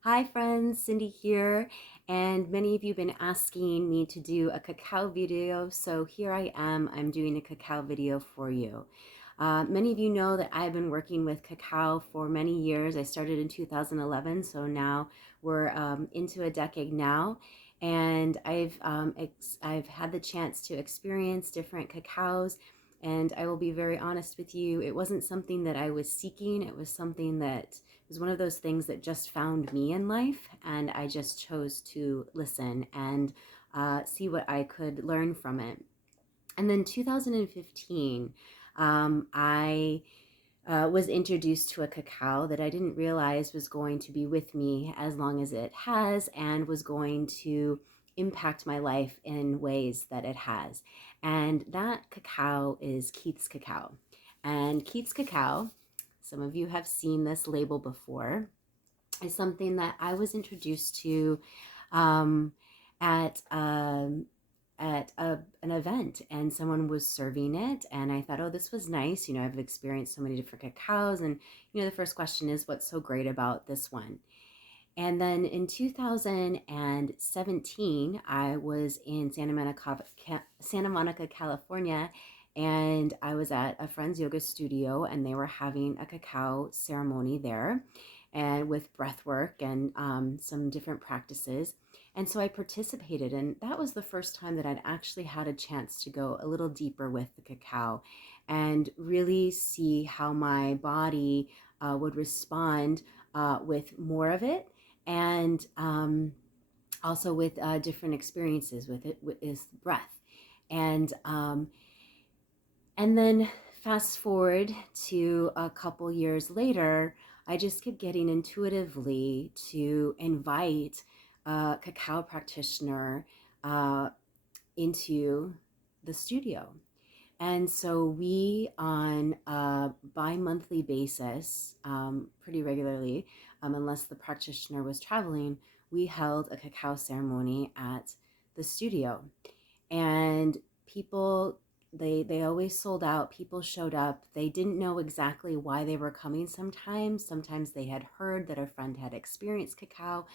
Hi friends, Cindy here, and many of you have been asking me to do a cacao video, so here I am. I'm doing a cacao video for you. Many of you know that I've been working with cacao for many years. I started in 2011, so now we're into a decade now, and I've had the chance to experience different cacaos. And I will be very honest with you, it wasn't something that I was seeking. It was something that was one of those things that just found me in life, and I just chose to listen and see what I could learn from it. And then 2015, I was introduced to a cacao that I didn't realize was going to be with me as long as it has and was going to impact my life in ways that it has. And that cacao is Keith's Cacao. And Keith's Cacao, some of you have seen this label before, is something that I was introduced to um, at an event, and someone was serving it, and I thought, oh, this was nice. I've experienced so many different cacaos, and the first question is, what's so great about this one? And then in 2017, I was in Santa Monica, California, and I was at a friend's yoga studio, and they were having a cacao ceremony there, and with breath work and some different practices. And so I participated, and that was the first time that I'd actually had a chance to go a little deeper with the cacao and really see how my body would respond with more of it, and also with different experiences with it, with his breath. And um, and then fast forward to a couple years later, I just kept getting intuitively to invite a cacao practitioner uh, into the studio. And so we, on a bi-monthly basis, pretty regularly, unless the practitioner was traveling, we held a cacao ceremony at the studio. And people, they always sold out. People showed up. They didn't know exactly why they were coming sometimes they had heard that a friend had experienced cacao.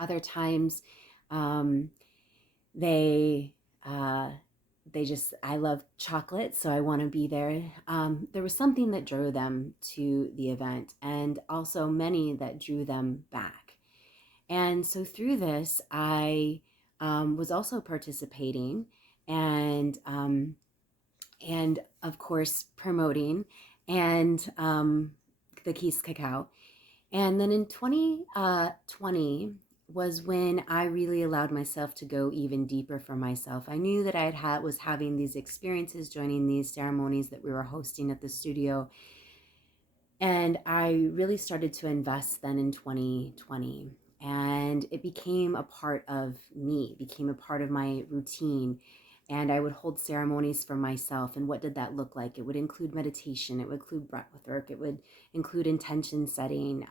Other times, um, they uh, they just, I love chocolate, so I want to be there. There was something that drew them to the event, and also many that drew them back. And so through this, I was also participating, and of course promoting, and the Keys Cacao. And then in 2020 was when I really allowed myself to go even deeper for myself. I knew that was having these experiences, joining these ceremonies that we were hosting at the studio, and I really started to invest then in 2020. And it became a part of me, became a part of my routine. And I would hold ceremonies for myself. And what did that look like? It would include meditation, it would include breath work, it would include intention setting.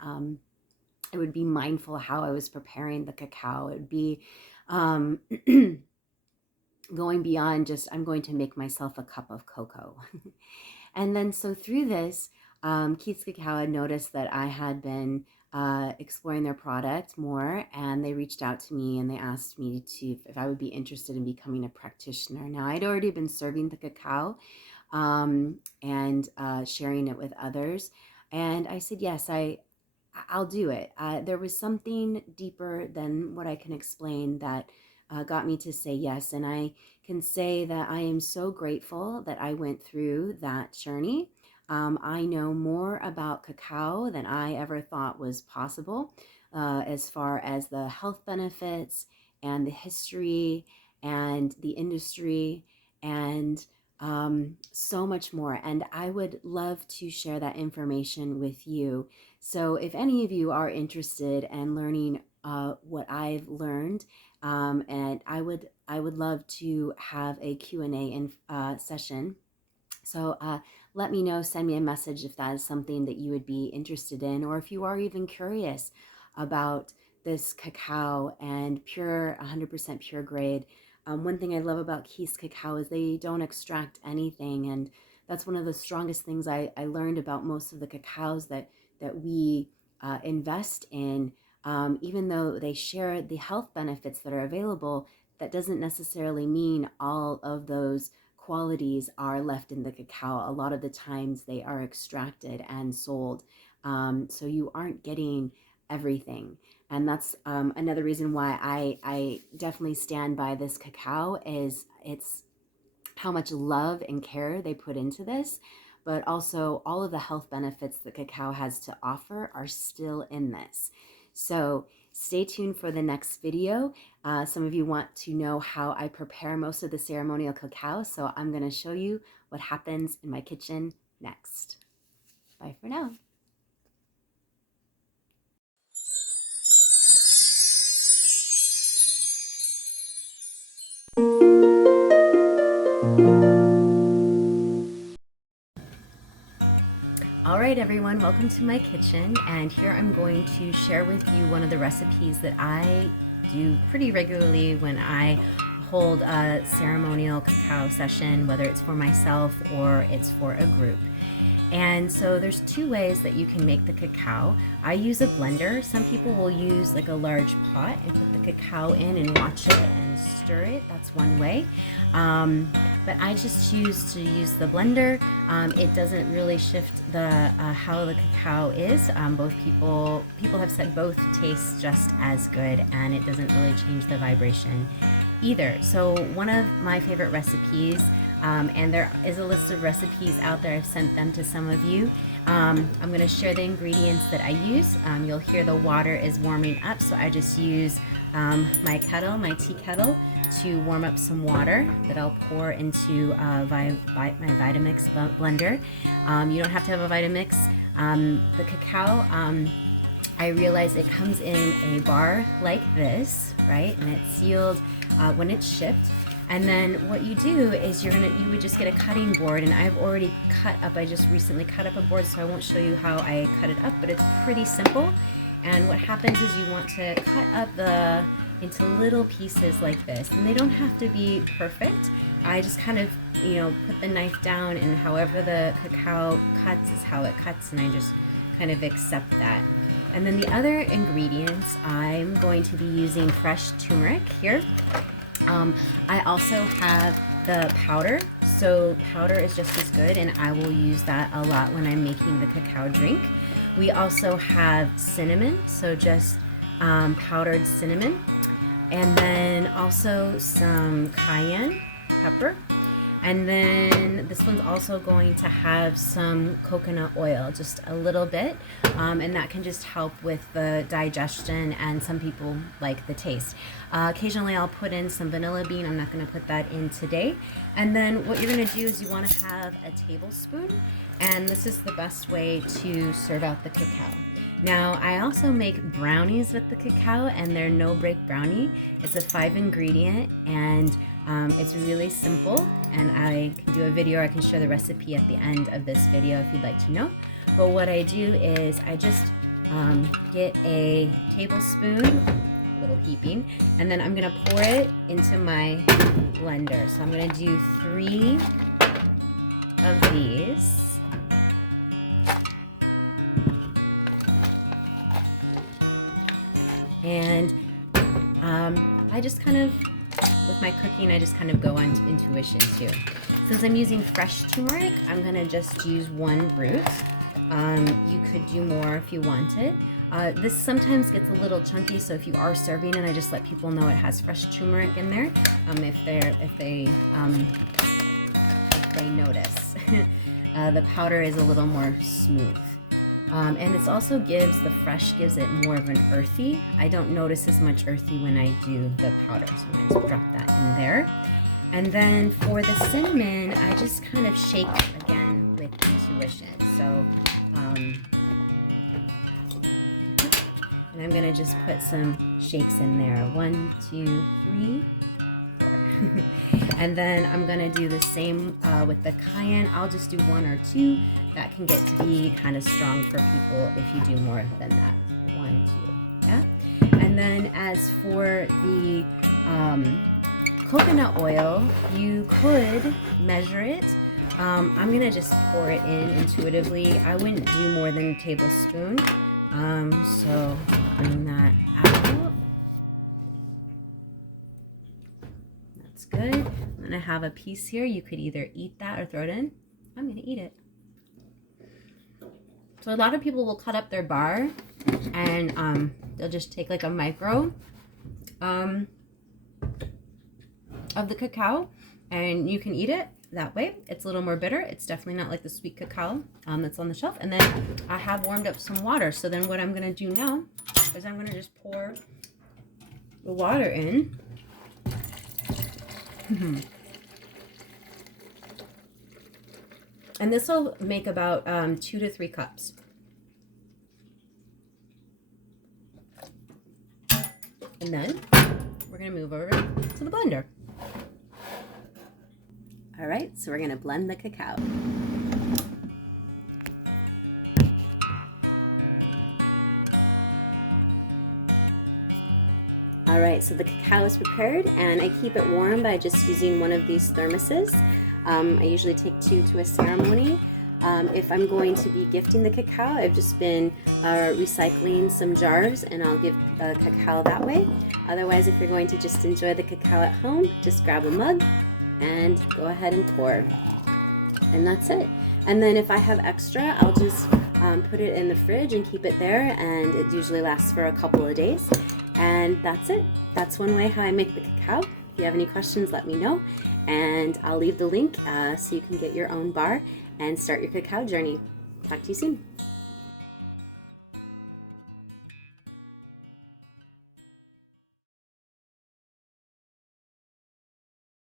It would be mindful how I was preparing the cacao. It would be um, going beyond just, I'm going to make myself a cup of cocoa. And then so through this, Keith's Cacao had noticed that I had been exploring their product more, and they reached out to me and they asked me if I would be interested in becoming a practitioner. Now, I'd already been serving the cacao and sharing it with others, and I said yes, I'll do it. There was something deeper than what I can explain that got me to say yes. And I can say that I am so grateful that I went through that journey. I know more about cacao than I ever thought was possible, as far as the health benefits and the history and the industry, and so much more. And I would love to share that information with you. So if any of you are interested in learning what I've learned, and I would love to have a Q&A session. So let me know, send me a message if that is something that you would be interested in, or if you are even curious about this cacao and pure, 100% pure grade. One thing I love about Keys Cacao is they don't extract anything, and that's one of the strongest things I learned about most of the cacaos that we invest in, even though they share the health benefits that are available, that doesn't necessarily mean all of those qualities are left in the cacao. A lot of the times they are extracted and sold. So you aren't getting everything. And that's another reason why I definitely stand by this cacao, is it's how much love and care they put into this, but also all of the health benefits that cacao has to offer are still in this. So stay tuned for the next video. Some of you want to know how I prepare most of the ceremonial cacao, so I'm going to show you what happens in my kitchen next. Bye for now. All right, everyone, welcome to my kitchen, and here I'm going to share with you one of the recipes that I do pretty regularly when I hold a ceremonial cacao session, whether it's for myself or it's for a group. And so there's two ways that you can make the cacao. I use a blender. Some people will use like a large pot and put the cacao in and watch it and stir it. That's one way. But I just choose to use the blender. It doesn't really shift the how the cacao is. Both people have said both taste just as good, and it doesn't really change the vibration either. So one of my favorite recipes, and there is a list of recipes out there. I've sent them to some of you. I'm going to share the ingredients that I use. You'll hear the water is warming up, so I just use my kettle, my tea kettle, to warm up some water that I'll pour into my Vitamix blender. You don't have to have a Vitamix. The cacao, I realize it comes in a bar like this, right? And it's sealed when it's shipped. And then what you do is you would just get a cutting board, and I've already cut up, I just recently cut up a board, so I won't show you how I cut it up, but it's pretty simple. And what happens is you want to cut up into little pieces like this, and they don't have to be perfect. I just kind of, put the knife down, and however the cacao cuts is how it cuts, and I just kind of accept that. And then the other ingredients, I'm going to be using fresh turmeric here. I also have the powder, so powder is just as good, and I will use that a lot when I'm making the cacao drink. We also have cinnamon, so just powdered cinnamon, and then also some cayenne pepper. And then this one's also going to have some coconut oil, just a little bit, and that can just help with the digestion, and some people like the taste. Occasionally I'll put in some vanilla bean. I'm not going to put that in today. And then what you're going to do is you want to have a tablespoon, and this is the best way to serve out the cacao. Now, I also make brownies with the cacao, and they're no-break brownie. It's a 5-ingredient, and it's really simple, and I can do a video, or I can share the recipe at the end of this video if you'd like to know. But what I do is I just get a tablespoon, a little heaping, and then I'm gonna pour it into my blender. So I'm gonna do 3 of these. And I just kind of, with my cooking, I just kind of go on intuition too. Since I'm using fresh turmeric, I'm gonna just use 1 root. You could do more if you wanted. This sometimes gets a little chunky, so if you are serving it, I just let people know it has fresh turmeric in there. If they notice. The powder is a little more smooth. And it also the fresh gives it more of an earthy. I don't notice as much earthy when I do the powder, so I'm going to drop that in there. And then for the cinnamon, I just kind of shake again with intuition. So, and I'm going to just put some shakes in there. 1, 2, 3, 4. And then I'm going to do the same with the cayenne. I'll just do 1 or 2. That can get to be kind of strong for people if you do more than that. 1, 2, yeah? And then as for the coconut oil, you could measure it. I'm gonna just pour it in intuitively. I wouldn't do more than a tablespoon. So bring that out. That's good. I'm gonna have a piece here. You could either eat that or throw it in. I'm gonna eat it. So a lot of people will cut up their bar and they'll just take like a micro of the cacao and you can eat it that way. It's a little more bitter. It's definitely not like the sweet cacao that's on the shelf. And then I have warmed up some water. So then what I'm gonna do now is I'm gonna just pour the water in. And this will make about 2 to 3 cups. And then we're gonna move over to the blender. All right, so we're gonna blend the cacao. All right, so the cacao is prepared and I keep it warm by just using one of these thermoses. I usually take 2 to a ceremony. If I'm going to be gifting the cacao, I've just been recycling some jars and I'll give cacao that way. Otherwise, if you're going to just enjoy the cacao at home, just grab a mug and go ahead and pour. And that's it. And then if I have extra, I'll just put it in the fridge and keep it there, and it usually lasts for a couple of days. And that's it. That's one way how I make the cacao. If you have any questions, let me know. And I'll leave the link so you can get your own bar and start your cacao journey. Talk to you soon.